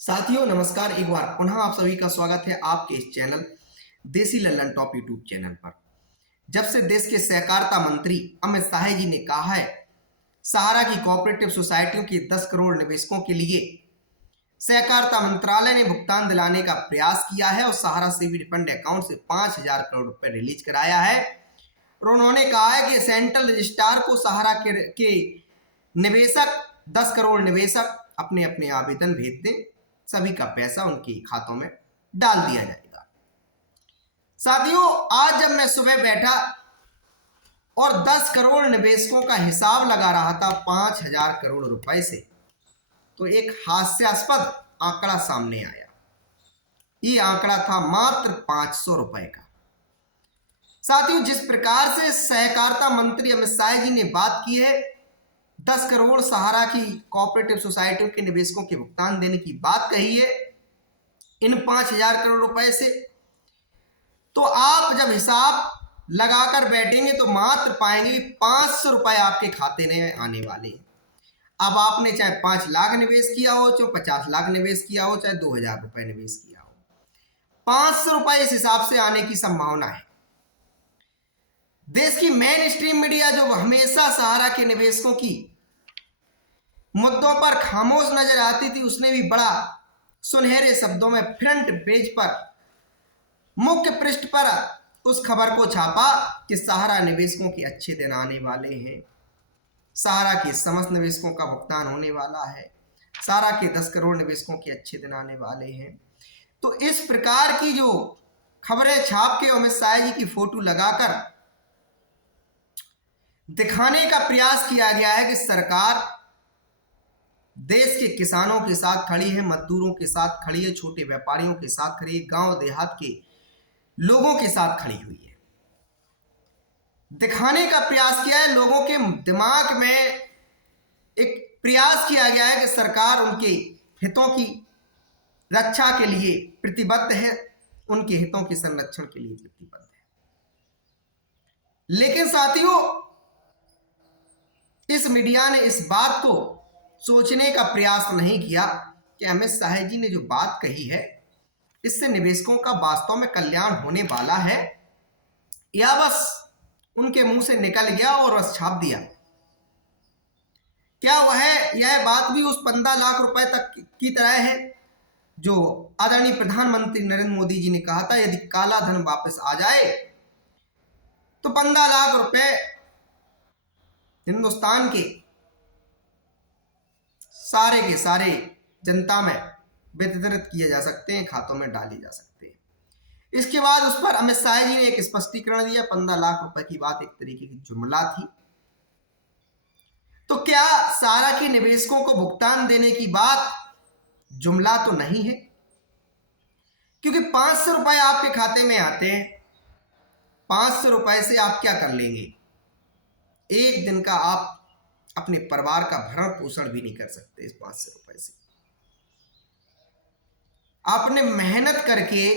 साथियों नमस्कार। एक बार पुनः आप सभी का स्वागत है आपके इस चैनल देसी लल्लन टॉप यूट्यूब चैनल पर। जब से देश के सहकारिता मंत्री अमित शाह जी ने कहा है सहारा की कोऑपरेटिव सोसाइटियों के 10 करोड़ निवेशकों के लिए सहकारिता मंत्रालय ने भुगतान दिलाने का प्रयास किया है और सहारा सिविल फंड अकाउंट से 5,000 करोड़ रुपए रिलीज कराया है। और उन्होंने कहा है कि सेंट्रल रजिस्ट्रार को सहारा के निवेशक 10 करोड़ निवेशक अपने अपने आवेदन भेज दें, सभी का पैसा उनके खातों में डाल दिया जाएगा। साथियों, आज जब मैं सुबह बैठा और 10 करोड़ निवेशकों का हिसाब लगा रहा था 5,000 करोड़ रुपए से, तो एक हास्यास्पद आंकड़ा सामने आया। ये आंकड़ा था मात्र 500 रुपए का। साथियों, जिस प्रकार से सहकारिता मंत्री अमित शाह जी ने बात की है 10 करोड़ सहारा की कोऑपरेटिव सोसाइटियों के निवेशकों के भुगतान देने की बात कही है इन 5,000 करोड़ रुपए से, तो आप जब हिसाब लगाकर बैठेंगे तो मात्र पाएंगे 500 रुपए आपके खाते में आने वाले हैं। अब आपने चाहे 5 लाख निवेश किया हो, चाहे 50 लाख निवेश किया हो, चाहे 2,000 रुपए निवेश किया हो, 500 रुपए इस हिसाब से आने की संभावना है। देश की मेन स्ट्रीम मीडिया जो हमेशा सहारा के निवेशकों की मुद्दों पर खामोश नजर आती थी, उसने भी बड़ा सुनहरे शब्दों में फ्रंट पेज पर, मुख्य पृष्ठ पर उस खबर को छापा कि सहारा निवेशकों के अच्छे दिन आने वाले हैं, सहारा के समस्त निवेशकों का भुगतान होने वाला है, सहारा के 10 करोड़ निवेशकों के अच्छे दिन आने वाले हैं। तो इस प्रकार की जो खबरें छाप के अमित शाह जी की फोटो लगाकर दिखाने का प्रयास किया गया है कि सरकार देश के किसानों के साथ खड़ी है, मजदूरों के साथ खड़ी है, छोटे व्यापारियों के साथ खड़ी है, गांव देहात के लोगों के साथ खड़ी हुई है। दिखाने का प्रयास किया है, लोगों के दिमाग में एक प्रयास किया गया है कि सरकार उनके हितों की रक्षा के लिए प्रतिबद्ध है, उनके हितों के संरक्षण के लिए प्रतिबद्ध है। लेकिन साथियों, इस मीडिया ने इस बात को सोचने का प्रयास नहीं किया कि अमित शाह जी ने जो बात कही है इससे निवेशकों का वास्तव में कल्याण होने वाला है या बस उनके मुंह से निकल गया और बस छाप दिया। क्या यह बात भी उस 15 लाख रुपए तक की तरह है जो आदरणीय प्रधानमंत्री नरेंद्र मोदी जी ने कहा था यदि काला धन वापस आ जाए तो 15 लाख रुपए हिंदुस्तान के सारे के सारे जनता में वितरित किए जा सकते हैं, खातों में डाले जा सकते हैं। इसके बाद उस पर अमित शाह जी ने एक स्पष्टीकरण दिया। 15 लाख रुपए की बात एक तरीके की जुमला थी। तो क्या सहारा के निवेशकों को भुगतान देने की बात जुमला तो नहीं है? क्योंकि 500 रुपए आपके खाते में आते हैं, 500 रुपए से आप क्या कर लेंगे? एक दिन का आप अपने परिवार का भरण पोषण भी नहीं कर सकते इस 500 रुपए से। आपने मेहनत करके,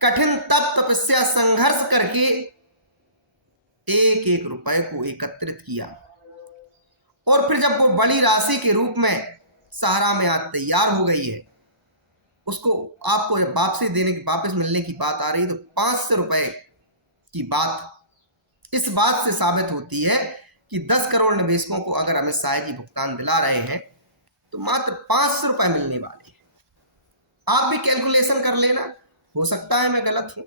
कठिन तप तपस्या संघर्ष करके एक एक रुपए को एकत्रित किया और फिर जब वो बड़ी राशि के रूप में सहारा में आज तैयार हो गई है, उसको आपको वापस मिलने की बात आ रही है, तो 500 रुपए की बात इस बात से साबित होती है कि 10 करोड़ निवेशकों को अगर अमित शाह जी भुगतान दिला रहे हैं तो मात्र 500 रुपए मिलने वाले हैं। आप भी कैलकुलेशन कर लेना, हो सकता है मैं गलत हूं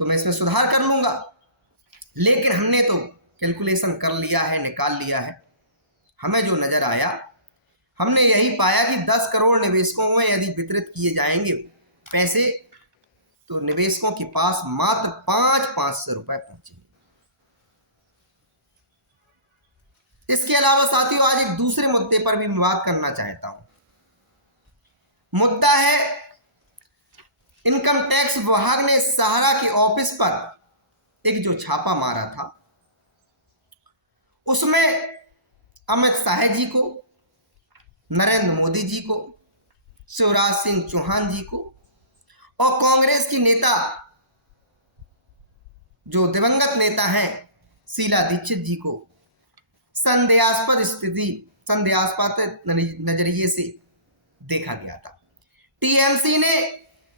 तो मैं इसमें सुधार कर लूंगा, लेकिन हमने तो कैलकुलेशन कर लिया है, निकाल लिया है। हमें जो नजर आया, हमने यही पाया कि 10 करोड़ निवेशकों में यदि वितरित किए जाएंगे पैसे तो निवेशकों के पास मात्र 500 रुपए पहुंचेंगे। इसके अलावा साथियों, आज एक दूसरे मुद्दे पर भी मैं बात करना चाहता हूं। मुद्दा है इनकम टैक्स विभाग ने सहारा के ऑफिस पर एक जो छापा मारा था उसमें अमित शाह जी को, नरेंद्र मोदी जी को, शिवराज सिंह चौहान जी को और कांग्रेस की नेता जो दिवंगत नेता हैं शीला दीक्षित जी को संदेहास्पद नजरिए से देखा गया था। टीएमसी ने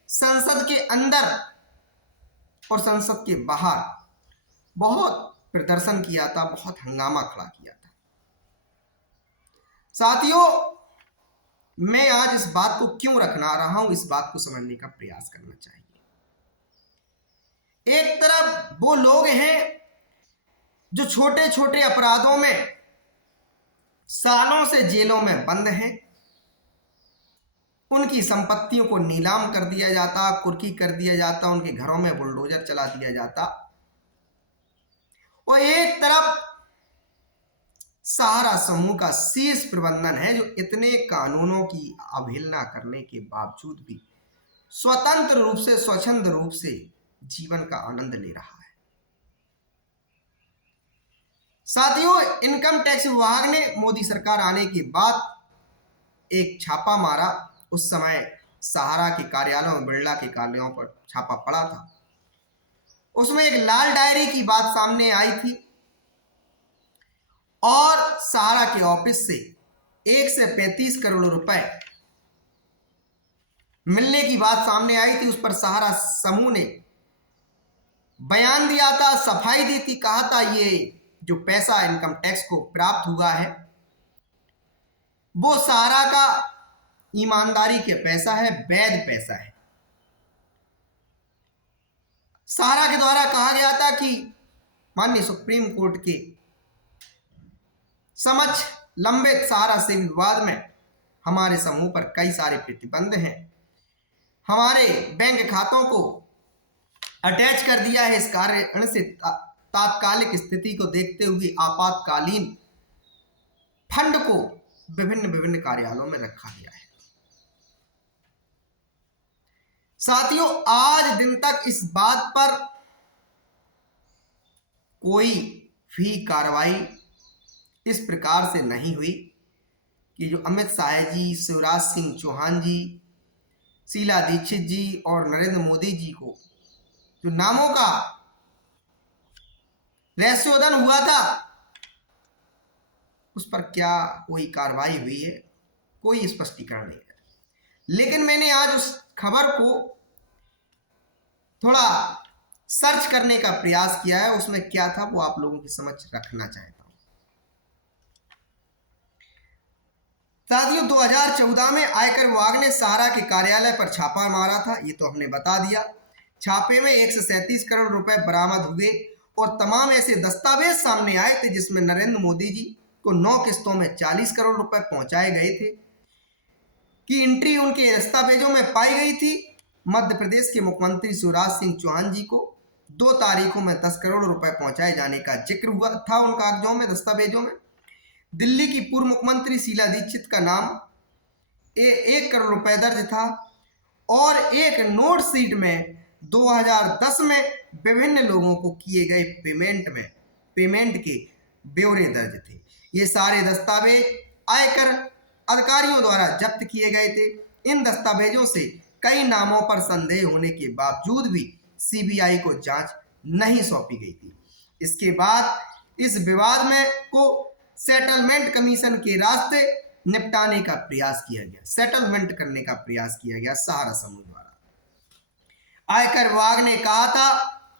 संसद के अंदर और संसद के बाहर बहुत प्रदर्शन किया था, बहुत हंगामा खड़ा किया था। साथियों, मैं आज इस बात को क्यों रखना रहा हूं, इस बात को समझने का प्रयास करना चाहिए। एक तरफ वो लोग हैं जो छोटे छोटे अपराधों में सालों से जेलों में बंद हैं, उनकी संपत्तियों को नीलाम कर दिया जाता, कुर्की कर दिया जाता, उनके घरों में बुलडोजर चला दिया जाता। और एक तरफ सहारा समूह का शीर्ष प्रबंधन है जो इतने कानूनों की अवहेलना करने के बावजूद भी स्वतंत्र रूप से, स्वच्छंद रूप से जीवन का आनंद ले रहा है। साथियों, इनकम टैक्स विभाग ने मोदी सरकार आने के बाद एक छापा मारा। उस समय सहारा के कार्यालयों, बिरला के कार्यालयों पर छापा पड़ा था। उसमें एक लाल डायरी की बात सामने आई थी और सहारा के ऑफिस से 1 से 35 करोड़ रुपए मिलने की बात सामने आई थी। उस पर सहारा समूह ने बयान दिया था, सफाई दी थी, कहा था ये जो पैसा इनकम टैक्स को प्राप्त हुआ है वो सहारा का ईमानदारी के पैसा है, वैध पैसा है। सहारा के द्वारा कहा गया था कि माननीय सुप्रीम कोर्ट के समक्ष लंबित सहारा से विवाद में हमारे समूह पर कई सारे प्रतिबंध हैं, हमारे बैंक खातों को अटैच कर दिया है। इस कारण से तात्कालिक स्थिति को देखते हुए आपातकालीन फंड को विभिन्न कार्यालयों में रखा गया है। साथियों, आज दिन तक इस बात पर कोई भी कार्रवाई इस प्रकार से नहीं हुई कि जो अमित शाह जी, शिवराज सिंह चौहान जी, शीला दीक्षित जी और नरेंद्र मोदी जी को जो नामों का रहस्योदन हुआ था उस पर क्या कोई कार्रवाई हुई है, कोई स्पष्टीकरण नहीं है। लेकिन मैंने आज उस खबर को थोड़ा सर्च करने का प्रयास किया है, उसमें क्या था वो आप लोगों के समक्ष रखना चाहता हूं। साथियों, 2014 में आयकर विभाग ने सहारा के कार्यालय पर छापा मारा था, ये तो हमने बता दिया। छापे में 137 करोड़ रुपए बरामद हुए और तमाम ऐसे दस्तावेज सामने आए थे जिसमें नरेंद्र मोदी जी को 9 किस्तों में 40 करोड़ रुपए पहुंचाए गए थे की एंट्री उनके दस्तावेजों में पाई गई थी। मध्य प्रदेश के मुख्यमंत्री शिवराज सिंह चौहान जी को 2 तारीखों में 10 करोड़ रुपए पहुंचाए जाने का जिक्र हुआ था उन कागजों में, दस्तावेजों में। दिल्ली की पूर्व मुख्यमंत्री शीला दीक्षित का नाम 1 करोड़ रुपए दर्ज था और एक नोट शीट में 2010 में विभिन्न लोगों को किए गए पेमेंट के ब्यौरे दर्ज थे। ये सारे दस्तावेज आयकर अधिकारियों द्वारा जब्त किए गए थे। इन दस्तावेजों से कई नामों पर संदेह होने के बावजूद भी सीबीआई को जांच नहीं सौंपी गई थी। इसके बाद इस विवाद में को सेटलमेंट कमीशन के रास्ते निपटाने का प्रयास किया गया, सेटलमेंट करने का प्रयास किया गया सहारा समूह द्वारा। आयकर विभाग ने कहा था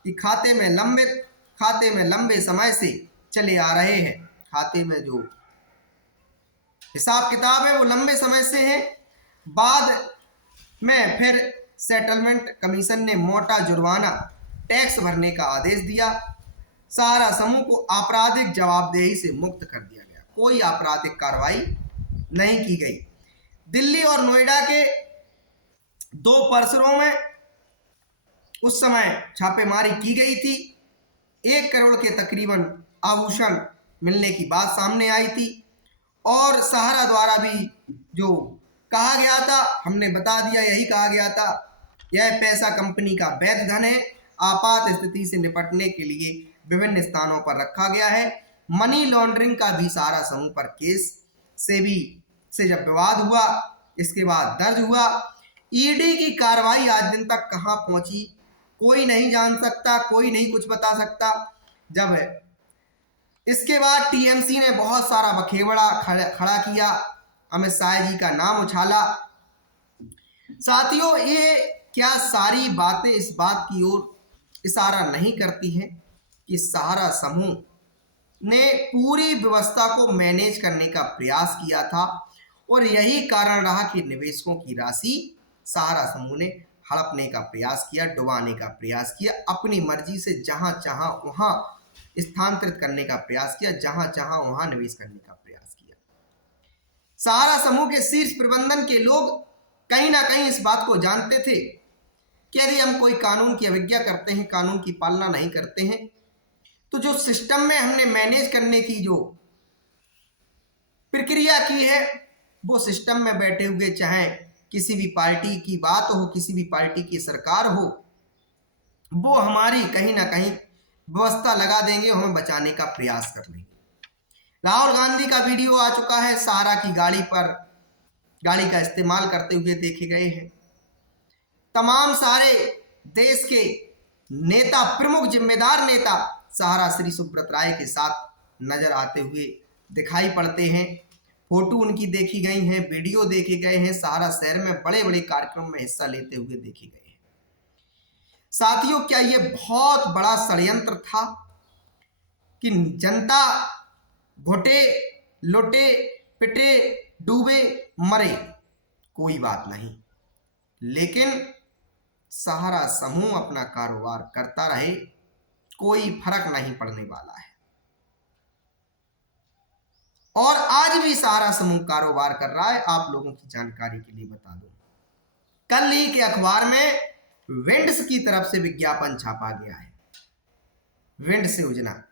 कि खाते में लंबे समय से चले आ रहे हैं, खाते में जो हिसाब किताब है वो लंबे समय से है। बाद में फिर सेटलमेंट कमीशन ने मोटा जुर्माना टैक्स भरने का आदेश दिया। सहारा समूह को आपराधिक जवाबदेही से मुक्त कर दिया गया, कोई आपराधिक कार्रवाई नहीं की गई। दिल्ली और नोएडा के 2 परिसरों में उस समय छापेमारी की गई थी। 1 करोड़ के तकरीबन आभूषण मिलने की बात सामने आई थी और सहारा द्वारा भी जो कहा गया था, हमने बता दिया, यही कहा गया था, यह पैसा कंपनी का वैध धन है, आपात स्थिति से निपटने के लिए विभिन्न स्थानों पर रखा गया है। मनी लॉन्ड्रिंग का भी सहारा समूह पर केस से जब विवाद हुआ, इसके बाद दर्ज हुआ। ईडी की कार्रवाई आज दिन तक कहां पहुंची कोई नहीं जान सकता, कोई नहीं कुछ बता सकता। जब इसके बाद टीएमसी ने बहुत सारा बखेड़ा खड़ा किया, अमित शाह जी का नाम उछाला साथियों, ये क्या सारी बातें इस बात की ओर इशारा नहीं करती हैं कि सहारा समूह ने पूरी व्यवस्था को मैनेज करने का प्रयास किया था और यही कारण रहा कि निवेशकों की राशि सहारा समूह ने हड़पने का प्रयास किया, डुबाने का प्रयास किया, अपनी मर्जी से जहां चाहा वहां स्थानांतरित करने का प्रयास किया, जहां चाहा वहां निवेश करने का प्रयास किया। सहारा समूह के शीर्ष प्रबंधन के लोग कहीं ना कहीं इस बात को जानते थे कि यदि हम कोई कानून की अवज्ञा करते हैं, कानून की पालना नहीं करते हैं, तो जो सिस्टम में हमने मैनेज करने की जो प्रक्रिया की है, वो सिस्टम में बैठे हुए चाहे किसी भी पार्टी की बात हो, किसी भी पार्टी की सरकार हो, वो हमारी कहीं ना कहीं व्यवस्था लगा देंगे, हमें बचाने का प्रयास कर लेंगे। राहुल गांधी का वीडियो आ चुका है, सहारा की गाड़ी का इस्तेमाल करते हुए देखे गए हैं। तमाम सारे देश के नेता, प्रमुख जिम्मेदार नेता सहारा श्री सुब्रत राय के साथ नजर आते हुए दिखाई पड़ते हैं। फोटो उनकी देखी गई हैं, वीडियो देखे गए हैं, सहारा शहर में बड़े बड़े कार्यक्रम में हिस्सा लेते हुए देखे गए हैं। साथियों, क्या यह बहुत बड़ा षड्यंत्र था कि जनता घुटे, लुटे, पिटे, डूबे, मरे? कोई बात नहीं, लेकिन सहारा समूह अपना कारोबार करता रहे, कोई फर्क नहीं पड़ने वाला है। और आज भी सहारा समूह कारोबार कर रहा है। आप लोगों की जानकारी के लिए बता दूं, कल ही के अखबार में विंड्स की तरफ से विज्ञापन छापा गया है। विंड्स योजना,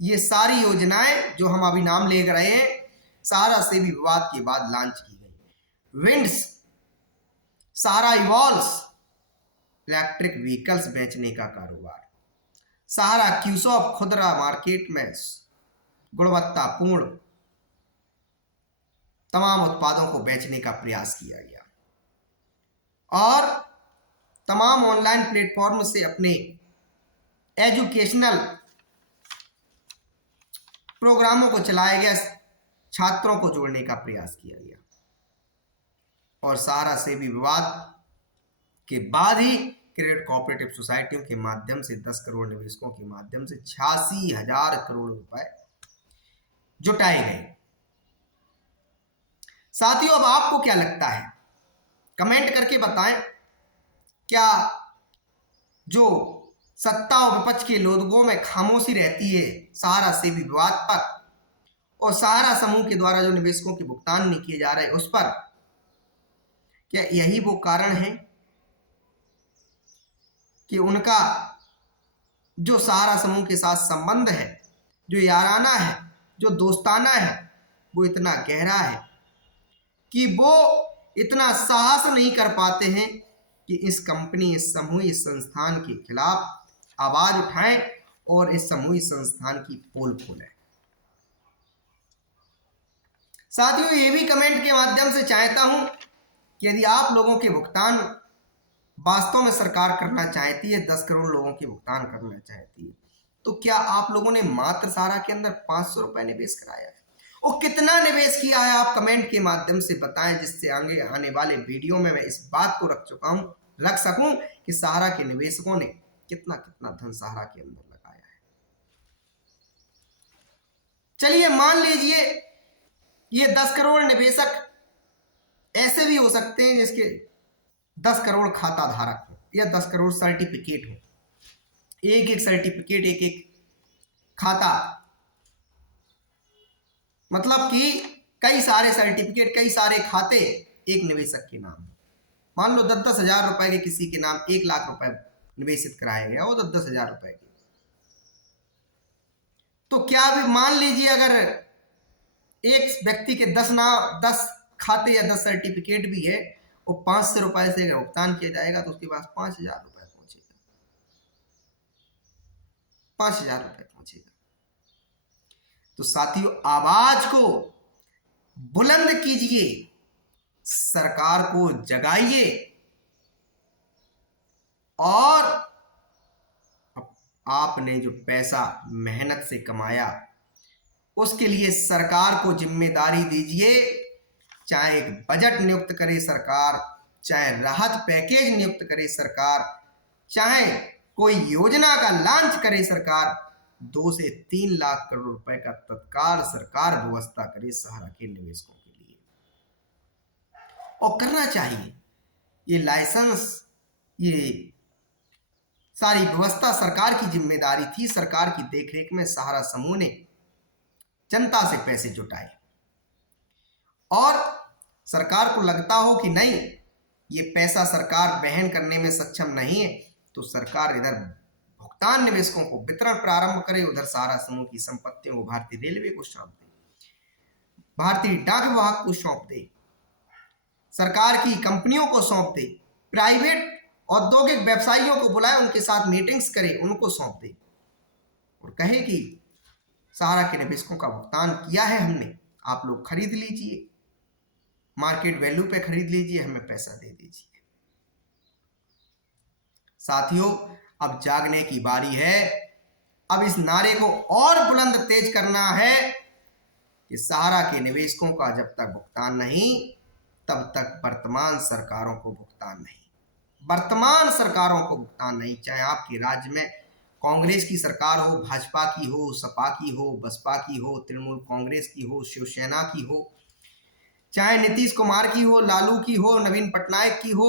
ये सारी योजनाएं जो हम अभी नाम ले रहे हैं, सहारा से भी विवाद के बाद लॉन्च की गई। विंड्स, सहारा इवॉल्व्स इलेक्ट्रिक व्हीकल्स बेचने का कारोबार, सहारा क्यूसॉप खुदरा मार्केट में गुणवत्तापूर्ण तमाम उत्पादों को बेचने का प्रयास किया गया और तमाम ऑनलाइन प्लेटफॉर्म से अपने एजुकेशनल प्रोग्रामों को चलाया गया, छात्रों को जोड़ने का प्रयास किया गया। और सहारा से भी विवाद के बाद ही क्रेडिट कोऑपरेटिव सोसाइटियों के माध्यम से 10 करोड़ निवेशकों के माध्यम से 86,000 करोड़ रुपए जुटाए गए। साथियों, अब आपको क्या लगता है? कमेंट करके बताएं। क्या जो सत्ता और विपक्ष के लोगों में खामोशी रहती है सहारा से भी विवाद पर, और सहारा समूह के द्वारा जो निवेशकों के भुगतान नहीं किए जा रहे उस पर, क्या यही वो कारण है कि उनका जो सहारा समूह के साथ संबंध है, जो याराना है, जो दोस्ताना है, वो इतना गहरा है कि वो इतना साहस नहीं कर पाते हैं कि इस कंपनी, इस समूही संस्थान के खिलाफ आवाज उठाएं और इस समूही संस्थान की पोल खोलें। साथियों, ये भी कमेंट के माध्यम से चाहता हूं कि यदि आप लोगों के भुगतान वास्तव में सरकार करना चाहती है, 10 करोड़ लोगों के भुगतान करना चाहती है, तो क्या आप लोगों ने मात्र सहारा के अंदर 500 रुपए निवेश कराया है? और कितना निवेश किया है आप कमेंट के माध्यम से बताएं, जिससे आगे आने वाले वीडियो में मैं इस बात को रख सकूं कि सहारा के निवेशकों ने कितना कितना धन सहारा के अंदर लगाया है। चलिए, मान लीजिए ये 10 करोड़ निवेशक ऐसे भी हो सकते हैं जिसके 10 करोड़ खाता धारक हो या 10 करोड़ सर्टिफिकेट हो, एक एक सर्टिफिकेट, एक एक खाता, मतलब कि कई सारे सर्टिफिकेट, कई सारे खाते एक निवेशक के नाम। मान लो 10-10 हजार रुपए के किसी के नाम 1 लाख रुपए निवेशित कराया गया, वो 10-10 हजार रुपए के। तो क्या भी मान लीजिए अगर एक व्यक्ति के 10 खाते या 10 सर्टिफिकेट भी है, वो 500 रुपए से अगर भुगतान किया जाएगा तो उसके पास 5,000 रुपए पहुंचेगा, 5,000 रुपए पहुंचेगा। तो साथियों, आवाज को बुलंद कीजिए, सरकार को जगाइए और आपने जो पैसा मेहनत से कमाया उसके लिए सरकार को जिम्मेदारी दीजिए। चाहे एक बजट नियुक्त करे सरकार, चाहे राहत पैकेज नियुक्त करे सरकार, चाहे कोई योजना का लॉन्च करे सरकार, 2 से 3 लाख करोड़ रुपए का तत्काल सरकार व्यवस्था करे सहारा के निवेशकों के लिए। और करना चाहिए। ये लाइसेंस, ये सारी व्यवस्था सरकार की जिम्मेदारी थी। सरकार की देखरेख में सहारा समूह ने जनता से पैसे जुटाए और सरकार को लगता हो कि नहीं, ये पैसा सरकार वहन करने में सक्षम नहीं है, तो सरकार इधर भुगतान निवेशकों को वितरण प्रारंभ करे, उधर सहारा समूह की संपत्तियों को भारतीय रेलवे को सौंप दे, भारतीय डाक विभाग को सौंप दे, सरकार की कंपनियों को सौंप दे, प्राइवेट औद्योगिक व्यवसायियों को बुलाए, उनके साथ मीटिंग्स करे, उनको सौंप दे और कहे कि सहारा के निवेशकों का भुगतान किया है हमने, आप लोग खरीद लीजिए, मार्केट वैल्यू पे खरीद लीजिए, हमें पैसा दे दीजिए। साथियों, अब जागने की बारी है। अब इस नारे को और बुलंद तेज करना है कि सहारा के निवेशकों का जब तक भुगतान नहीं, तब तक वर्तमान सरकारों को भुगतान नहीं, वर्तमान सरकारों को भुगतान नहीं। चाहे आपके राज्य में कांग्रेस की सरकार हो, भाजपा की हो, सपा की हो, बसपा की हो, तृणमूल कांग्रेस की हो, शिवसेना की हो, चाहे नीतीश कुमार की हो, लालू की हो, नवीन पटनायक की हो,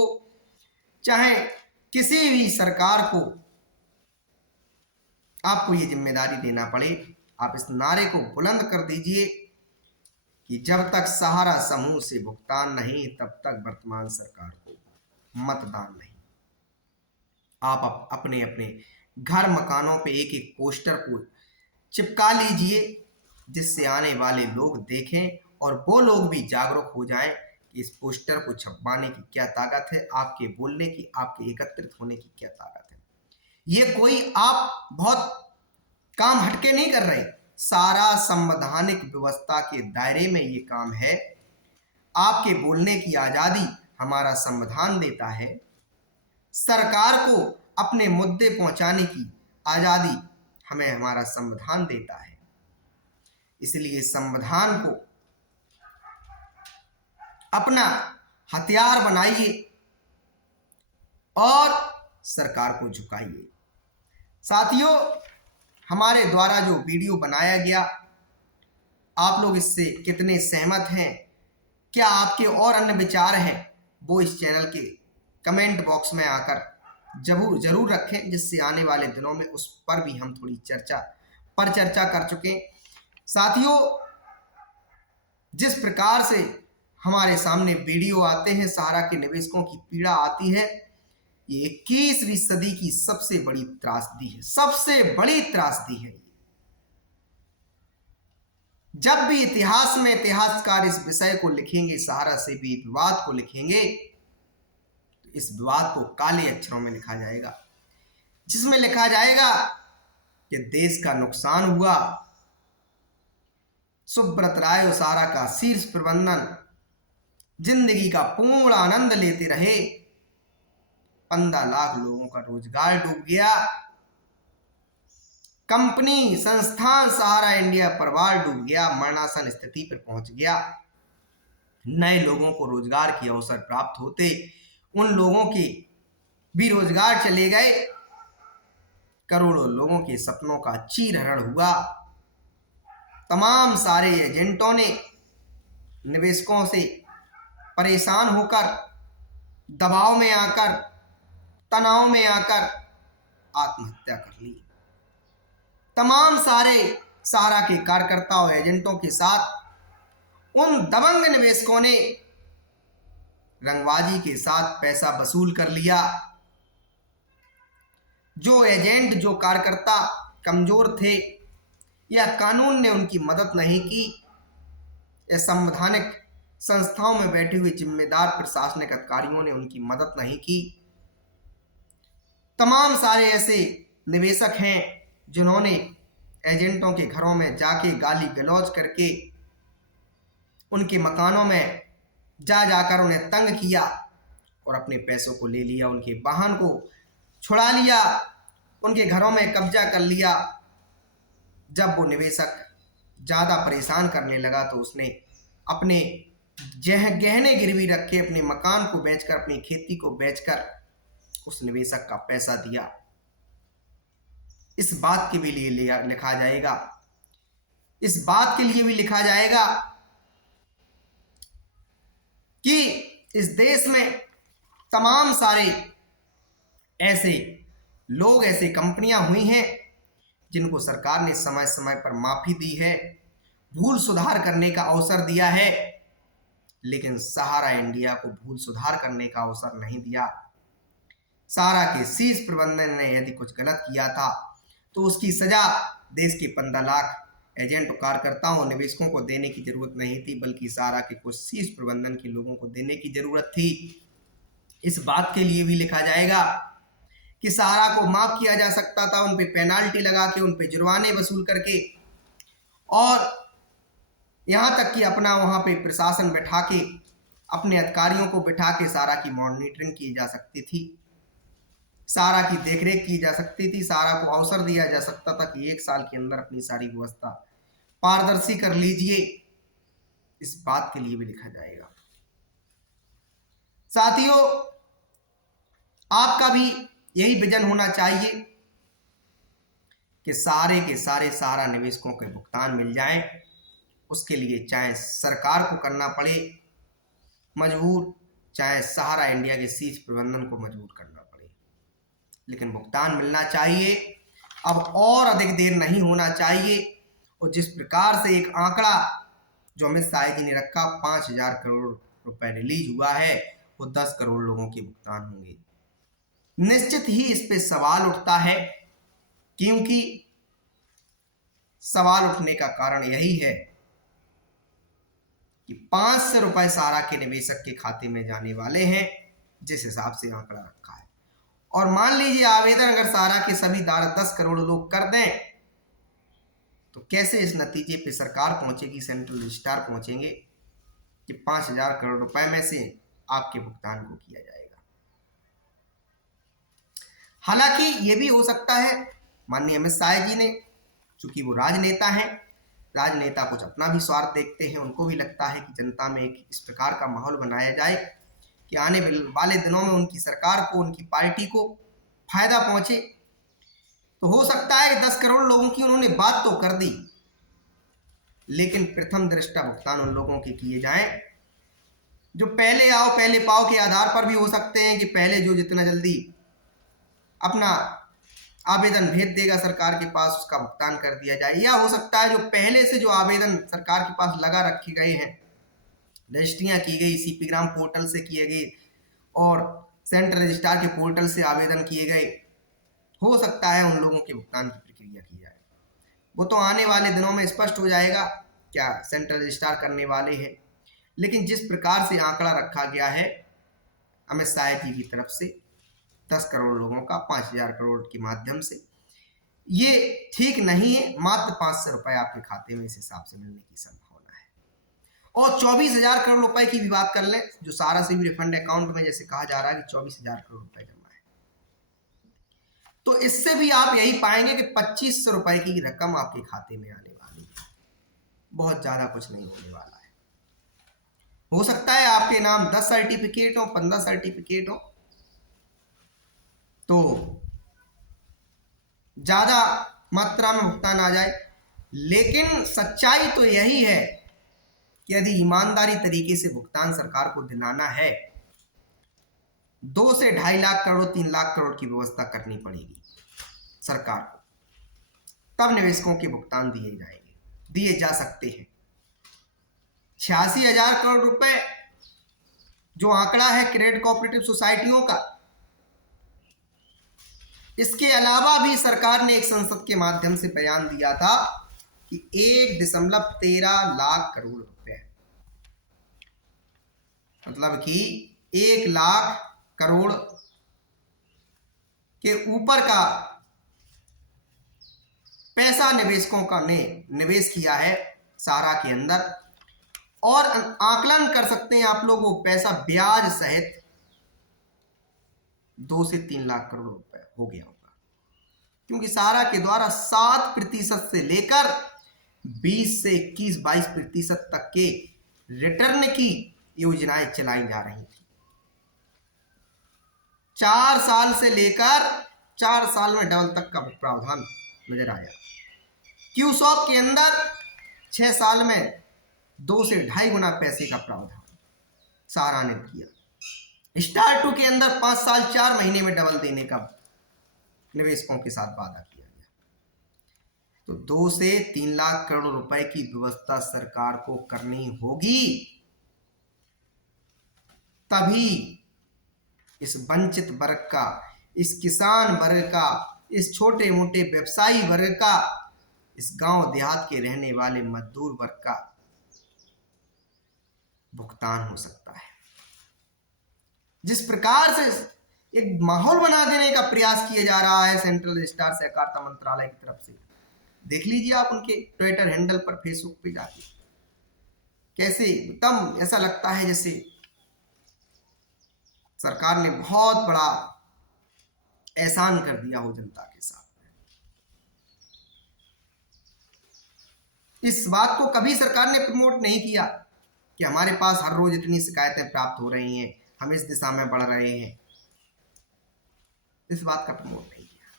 चाहे किसी भी सरकार को आपको ये जिम्मेदारी देना पड़े, आप इस नारे को बुलंद कर दीजिए कि जब तक सहारा समूह से भुगतान नहीं, तब तक वर्तमान सरकार को मतदान नहीं। आप अपने अपने घर मकानों पे एक एक पोस्टर को चिपका लीजिए, जिससे आने वाले लोग देखें और वो लोग भी जागरूक हो जाएं कि इस पोस्टर को छपवाने की क्या ताकत है, आपके बोलने की, आपके एकत्रित होने की क्या ताकत है। ये कोई आप बहुत काम हटके नहीं कर रहे, सारा संवैधानिक व्यवस्था के दायरे में ये काम है। आपके बोलने की आजादी हमारा संविधान देता है, सरकार को अपने मुद्दे पहुंचाने की आजादी हमें हमारा संविधान देता है। इसलिए संविधान को अपना हथियार बनाइए और सरकार को झुकाइए। साथियों, हमारे द्वारा जो वीडियो बनाया गया, आप लोग इससे कितने सहमत हैं, क्या आपके और अन्य विचार हैं, वो इस चैनल के कमेंट बॉक्स में आकर जरूर रखें, जिससे आने वाले दिनों में उस पर भी हम थोड़ी चर्चा कर चुके। साथियों, जिस प्रकार से हमारे सामने वीडियो आते हैं, सहारा के निवेशकों की पीड़ा आती है, ये 21वीं सदी की सबसे बड़ी त्रासदी है, सबसे बड़ी त्रासदी है। जब भी इतिहास में इतिहासकार इस विषय को लिखेंगे, सहारा से भी विवाद को लिखेंगे, तो इस विवाद को काले अक्षरों में लिखा जाएगा, जिसमें लिखा जाएगा कि देश का नुकसान हुआ, सुब्रत राय और सहारा का शीर्ष प्रबंधन जिंदगी का पूर्ण आनंद लेते रहे, 15 लाख लोगों का रोजगार डूब गया, कंपनी संस्थान सहारा इंडिया परिवार डूब गया, मरणासन स्थिति पर पहुंच गया। नए लोगों को रोजगार के अवसर प्राप्त होते, उन लोगों के भी रोजगार चले गए, करोड़ों लोगों के सपनों का चीरहरण हुआ। तमाम सारे एजेंटों ने निवेशकों से परेशान होकर, दबाव में आकर, तनाव में आकर आत्महत्या कर ली। तमाम सारे सहारा के कार्यकर्ताओं एजेंटों के साथ उन दबंग निवेशकों ने रंगबाजी के साथ पैसा वसूल कर लिया। जो एजेंट, जो कार्यकर्ता कमजोर थे या कानून ने उनकी मदद नहीं की, या संवैधानिक संस्थाओं में बैठे हुए जिम्मेदार प्रशासनिक अधिकारियों ने उनकी मदद नहीं की, तमाम सारे ऐसे निवेशक हैं जिन्होंने एजेंटों के घरों में जाके गाली गलौज करके उनके मकानों में जाकर उन्हें तंग किया और अपने पैसों को ले लिया, उनके वाहन को छुड़ा लिया, उनके घरों में कब्जा कर लिया। जब वो निवेशक ज़्यादा परेशान करने लगा तो उसने अपने गहने गिरवी रखे, अपने मकान को बेचकर, अपनी खेती को बेचकर उस निवेशक का पैसा दिया। इस बात के भी लिए लिखा जाएगा, इस बात के लिए भी लिखा जाएगा कि इस देश में तमाम सारे ऐसे लोग, ऐसे कंपनियां हुई हैं जिनको सरकार ने समय समय पर माफी दी है, भूल सुधार करने का अवसर दिया है, लेकिन सहारा इंडिया को भूल सुधार करने का अवसर नहीं दिया। सहारा के शीर्ष प्रबंधन ने यदि कुछ गलत किया था तो उसकी सजा देश के 15 लाख एजेंट, कार्यकर्ताओं, निवेशकों को देने की जरूरत नहीं थी, बल्कि सहारा के कुछ शीर्ष प्रबंधन के लोगों को देने की जरूरत थी। इस बात के लिए भी लिखा जाएगा कि सहारा को माफ किया जा सकता था, उन पे पेनाल्टी लगा के, उन पे जुर्माने वसूल करके, और यहां तक कि अपना वहां पे प्रशासन बैठा के, अपने अधिकारियों को बैठा के सहारा की मॉनिटरिंग की जा सकती थी, सहारा की देखरेख की जा सकती थी, सहारा को अवसर दिया जा सकता था कि 1 साल के अंदर अपनी सारी व्यवस्था पारदर्शी कर लीजिए। इस बात के लिए भी लिखा जाएगा। साथियों, आपका भी यही विजन होना चाहिए कि सारे के सारे सहारा निवेशकों के भुगतान मिल जाएं। उसके लिए चाहे सरकार को करना पड़े मजबूर, चाहे सहारा इंडिया के शीर्ष प्रबंधन को मजबूर करना पड़े, लेकिन भुगतान मिलना चाहिए। अब और अधिक देर नहीं होना चाहिए। और जिस प्रकार से एक आंकड़ा जो अमित शाह जी ने रखा, 5,000 करोड़ रुपए रिलीज हुआ है, वो 10 करोड़ लोगों के भुगतान होंगे। निश्चित ही इस पे सवाल उठता है, क्योंकि सवाल उठने का कारण यही है कि 500 रुपए सहारा के निवेशक के खाते में जाने वाले हैं, जिस हिसाब से आंकड़ा रखा है। और मान लीजिए आवेदन अगर सहारा के सभी 10 करोड़ लोग कर दें, तो कैसे इस नतीजे पे सरकार पहुंचेगी, सेंट्रल रजिस्ट्रार पहुंचेंगे कि 5,000 करोड़ रुपए में से आपके भुगतान को किया जाएगा। हालांकि ये भी हो सकता है, माननीय अमित शाह जी ने, चूंकि वो राजनेता हैं, राजनेता कुछ अपना भी स्वार्थ देखते हैं, उनको भी लगता है कि जनता में एक इस प्रकार का माहौल बनाया जाए कि आने वाले दिनों में उनकी सरकार को, उनकी पार्टी को फायदा पहुंचे। तो हो सकता है 10 करोड़ लोगों की उन्होंने बात तो कर दी, लेकिन प्रथम दृष्टया भुगतान उन लोगों के किए जाएं जो पहले आओ पहले पाओ के आधार पर भी हो सकते हैं, कि पहले जो जितना जल्दी अपना आवेदन भेज देगा सरकार के पास, उसका भुगतान कर दिया जाए। या हो सकता है जो पहले से जो आवेदन सरकार के पास लगा रखे गए हैं, रजिस्ट्रियां की गई, सीपी ग्राम पोर्टल से किए गए और सेंट्रल रजिस्ट्रार के पोर्टल से आवेदन किए गए, हो सकता है उन लोगों के भुगतान की प्रक्रिया की जाए। वो तो आने वाले दिनों में स्पष्ट हो जाएगा क्या सेंट्रल रजिस्ट्रार करने वाले हैं। लेकिन जिस प्रकार से आंकड़ा रखा गया है अमित शाह जी की तरफ से 10 करोड़ लोगों का 5,000 करोड़ के माध्यम से, ये ठीक नहीं है। मात्र 500 रुपए आपके खाते में इस हिसाब से मिलने की संभावना है। और 24,000 करोड़ रुपए की भी बात कर लें, जो सहारा से भी रिफंड अकाउंट में जैसे कहा जा रहा है कि 24,000 करोड़ रुपए जमा है, तो इससे भी आप यही पाएंगे कि 2,500 रुपए की रकम आपके खाते में आने वाली है। बहुत ज्यादा कुछ नहीं होने वाला है। हो सकता है आपके नाम 10 सर्टिफिकेट हो, 15 सर्टिफिकेट हो, तो ज्यादा मात्रा में भुगतान आ जाए। लेकिन सच्चाई तो यही है कि यदि ईमानदारी तरीके से भुगतान सरकार को दिलाना है, 2 से 2.5 लाख करोड़, 3 लाख करोड़ की व्यवस्था करनी पड़ेगी सरकार को, तब निवेशकों के भुगतान दिए जाएंगे, दिए जा सकते हैं। 86,000 करोड़ रुपए जो आंकड़ा है क्रेडिट कोऑपरेटिव सोसाइटियों का, इसके अलावा भी सरकार ने एक संसद के माध्यम से बयान दिया था कि 1.13 लाख करोड़ रुपए, मतलब कि 1 लाख करोड़ के ऊपर का पैसा निवेशकों का ने निवेश किया है सहारा के अंदर। और आकलन कर सकते हैं आप लोग, वो पैसा ब्याज सहित 2 से 3 लाख करोड़ रुपए हो गया होगा, क्योंकि सहारा के द्वारा 7% से लेकर 20 से 21-22% तक के रिटर्न की योजनाएं चलाई जा रही थी। 4 साल से लेकर 4 साल में डबल तक का प्रावधान नजर आया। क्यूसॉक के अंदर 6 साल में 2 से 2.5 गुना पैसे का प्रावधान सहारा ने किया। स्टार 2 के अंदर 5 साल 4 महीने में डबल देने का निवेशकों के साथ वादा किया गया। तो 2 से 3 लाख करोड़ रुपए की व्यवस्था सरकार को करनी होगी, तभी इस वंचित वर्ग का, इस किसान वर्ग का, इस छोटे मोटे व्यवसायी वर्ग का, इस गांव देहात के रहने वाले मजदूर वर्ग का भुगतान हो सकता है। जिस प्रकार से एक माहौल बना देने का प्रयास किया जा रहा है सेंट्रल स्टार सहकारिता मंत्रालय की तरफ से, देख लीजिए आप उनके ट्विटर हैंडल पर, फेसबुक पे जाके, कैसे एकदम ऐसा लगता है जैसे सरकार ने बहुत बड़ा एहसान कर दिया हो जनता के साथ। इस बात को कभी सरकार ने प्रमोट नहीं किया कि हमारे पास हर रोज इतनी शिकायतें प्राप्त हो रही हैं, हम इस दिशा में बढ़ रहे हैं, इस बात का प्रमोट नहीं किया।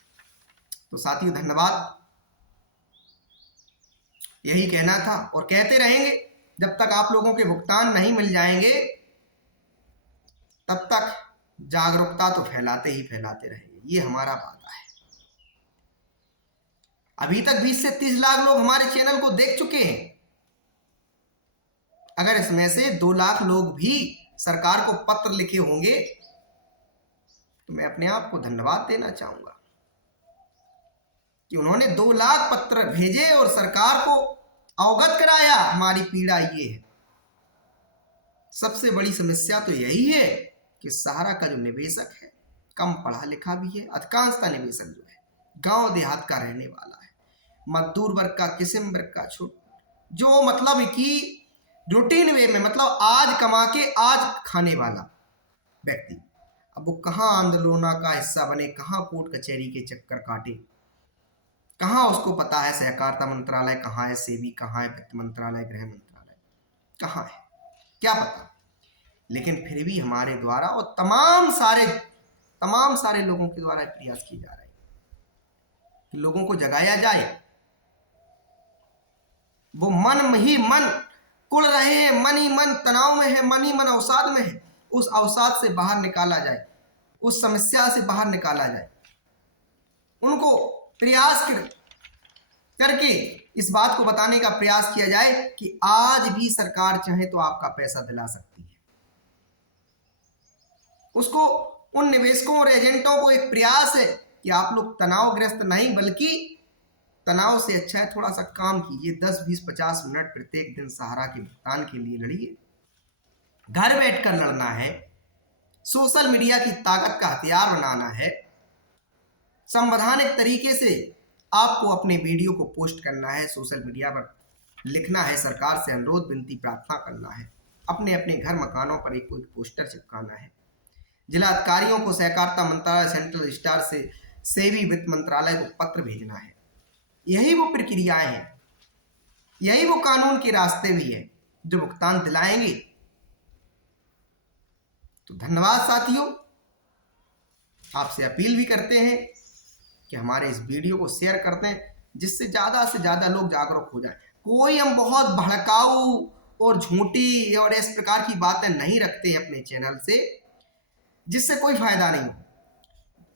तो साथियों, धन्यवाद। यही कहना था और कहते रहेंगे। जब तक आप लोगों के भुगतान नहीं मिल जाएंगे तब तक जागरूकता तो फैलाते ही फैलाते रहेंगे, ये हमारा वादा है। अभी तक 20 से 30 लाख लोग हमारे चैनल को देख चुके हैं। अगर इसमें से 2 लाख लोग भी सरकार को पत्र लिखे होंगे तो मैं अपने आप को धन्यवाद देना चाहूंगा कि उन्होंने 2 लाख पत्र भेजे और सरकार को अवगत कराया। हमारी पीड़ा ये है। सबसे बड़ी समस्या तो यही है कि सहारा का जो निवेशक है कम पढ़ा लिखा भी है। अधिकांशतः निवेशक जो है गांव देहात का रहने वाला है, मजदूर वर्ग का, किस्म वर्ग का, जो मतलब कि रूटीन वे में, मतलब आज कमा के आज खाने वाला व्यक्ति, अब वो कहाँ आंदोलनों का हिस्सा बने, कहाँ कोर्ट कचहरी के चक्कर काटे, कहाँ उसको पता है सहकारिता मंत्रालय कहाँ है, सेबी कहाँ है, वित्त मंत्रालय, गृह मंत्रालय कहाँ है, क्या पता। लेकिन फिर भी हमारे द्वारा और तमाम सारे लोगों के द्वारा प्रयास किए जा रहे हैं कि लोगों को जगाया जाए। वो मन ही मन कुड़ रहे हैं, मन ही मन तनाव में है, मन ही मन अवसाद में है। उस अवसाद से बाहर निकाला जाए, उस समस्या से बाहर निकाला जाए। उनको प्रयास करके इस बात को बताने का प्रयास किया जाए कि आज भी सरकार चाहे तो आपका पैसा दिला सकती है। उसको, उन निवेशकों और एजेंटों को एक प्रयास है कि आप लोग तनावग्रस्त नहीं, बल्कि तनाव से अच्छा है थोड़ा सा काम कीजिए। 10, 20, 50 मिनट प्रत्येक दिन सहारा के भुगतान के लिए लड़िए। घर बैठकर लड़ना है, सोशल मीडिया की ताकत का हथियार बनाना है, संवैधानिक तरीके से आपको अपने वीडियो को पोस्ट करना है, सोशल मीडिया पर लिखना है, सरकार से अनुरोध विनती प्रार्थना करना है, अपने अपने घर मकानों पर एक पोस्टर चिपकाना है, जिला अधिकारियों को सहकारिता मंत्रालय, सेंट्रल स्टार से सेबी वित्त मंत्रालय को पत्र भेजना है। यही वो प्रक्रियाएं हैं, यही वो कानून के रास्ते भी है जो भुगतान दिलाएंगे। तो धन्यवाद साथियों। आपसे अपील भी करते हैं कि हमारे इस वीडियो को शेयर करते हैं, जिससे ज़्यादा से ज़्यादा लोग जागरूक हो जाए। कोई हम बहुत भड़काऊ और झूठी और इस प्रकार की बातें नहीं रखते हैं अपने चैनल से, जिससे कोई फायदा नहीं हो।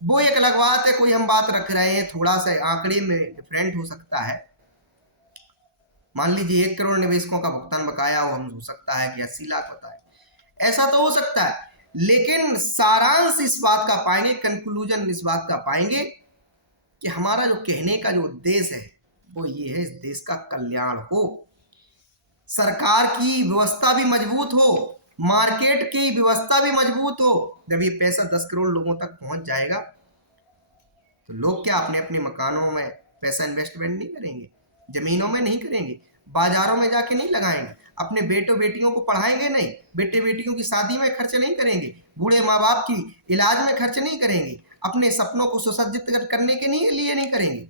वो एक अलग बात है, कोई हम बात रख रहे हैं, थोड़ा सा आंकड़े में डिफरेंट हो सकता है। मान लीजिए 1 करोड़ निवेशकों का भुगतान बकाया हो सकता है कि 80 लाख होता है, ऐसा तो हो सकता है। लेकिन सारांश इस बात का पाएंगे, कंक्लूजन इस बात का पाएंगे कि हमारा जो कहने का जो उद्देश्य है वो ये है, इस देश का कल्याण हो, सरकार की व्यवस्था भी मजबूत हो, मार्केट की व्यवस्था भी मजबूत हो। जब ये पैसा 10 करोड़ लोगों तक पहुंच जाएगा तो लोग क्या अपने अपने मकानों में पैसा इन्वेस्टमेंट नहीं करेंगे, जमीनों में नहीं करेंगे, बाजारों में जाके नहीं लगाएंगे, अपने बेटों बेटियों को पढ़ाएंगे नहीं, बेटे बेटियों की शादी में खर्च नहीं करेंगे, बूढ़े माँ बाप की इलाज में खर्च नहीं करेंगे, अपने सपनों को सुसज्जित करने के लिए नहीं करेंगे।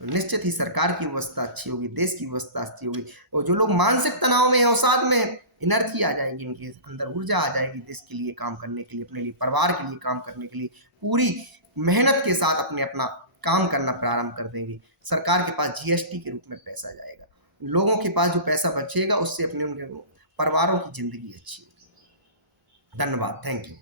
तो निश्चित ही सरकार की व्यवस्था अच्छी होगी, देश की व्यवस्था अच्छी होगी, और जो लोग मानसिक तनाव में हैं अवसाद में हैं, एनर्जी आ जाएगी, इनके अंदर ऊर्जा आ जाएगी देश के लिए काम करने के लिए, अपने लिए, परिवार के लिए काम करने के लिए, पूरी मेहनत के साथ अपना काम करना प्रारंभ कर देंगे। सरकार के पास जीएसटी के रूप में पैसा जाएगा, लोगों के पास जो पैसा बचेगा उससे अपने उनके परिवारों की जिंदगी अच्छी होगी। धन्यवाद, थैंक यू।